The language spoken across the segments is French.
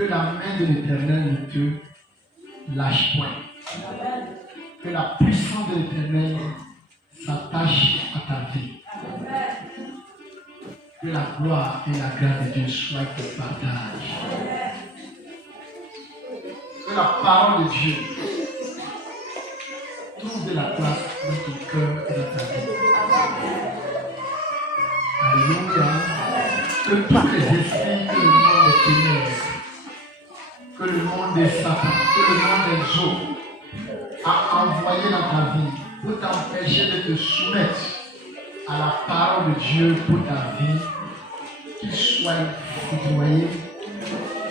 Que la main de l'Éternel ne te lâche point. Que la puissance de l'Éternel s'attache à ta vie. Que la gloire et la grâce de Dieu soient ton partage. Que la parole de Dieu trouve de la place dans ton cœur et dans ta vie. Alléluia. Que tous les esprits que le monde des ténèbres, que le monde des Satan, que le monde des eaux a envoyé dans ta vie pour t'empêcher de te soumettre à la parole de Dieu pour ta vie, qu'ils soient foudroyés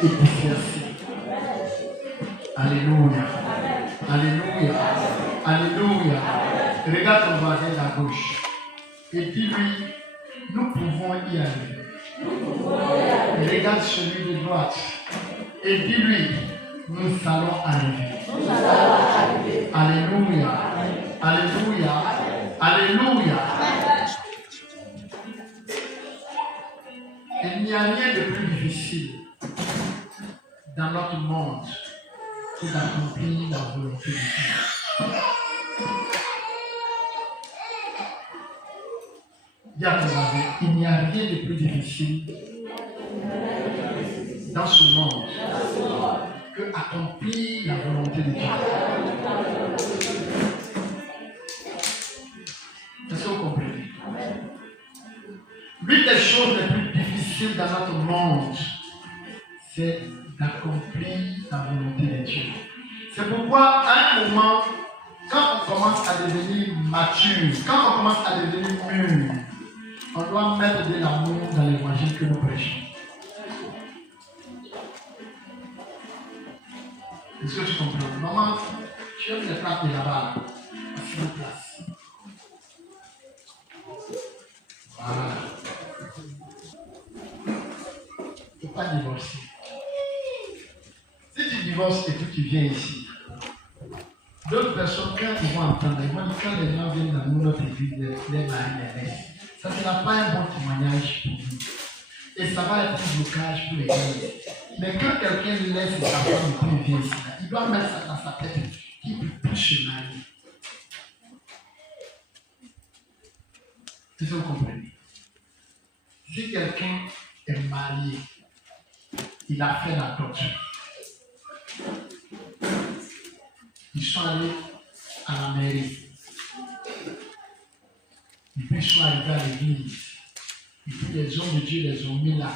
et dispersés. Alléluia. Alléluia. Alléluia. Regarde ton voisin à gauche et dis-lui, nous pouvons y aller. Regarde celui de droite et dis-lui, nous allons arriver. Alléluia. Alléluia. Alléluia. Il n'y a rien de plus difficile dans notre monde que d'accomplir la volonté de Dieu. Il n'y a rien de plus difficile dans ce monde que accomplir la volonté de Dieu. Est-ce que vous comprenez? L'une des choses les plus difficiles dans notre monde, c'est d'accomplir la volonté de Dieu. C'est pourquoi, à un moment, quand on commence à devenir mature, quand on commence à devenir mûr, on doit mettre de l'amour dans l'évangile que nous prêchons. Est-ce que tu comprends? Maman, tu aimes les plaques de là-bas, s'il vous plaît. Voilà. Il ne faut pas divorcer. Si tu divorces et que tu viens ici, d'autres personnes, quand ils vont entendre, ils vont dire quand les gens viennent dans notre église, les maris, les laissent. Ça ne sera pas un bon témoignage pour vous. Et ça va être un blocage pour les gens. Mais quand quelqu'un laisse sa femme et puis vient ici, il doit mettre ça dans sa tête qu'il ne peut plus se marier. Est-ce que vous comprenez? Si quelqu'un est marié, il a fait la dot. Ils sont allés à la mairie. Et puis ils sont arrivés à l'église. Et puis les hommes de Dieu les ont mis là.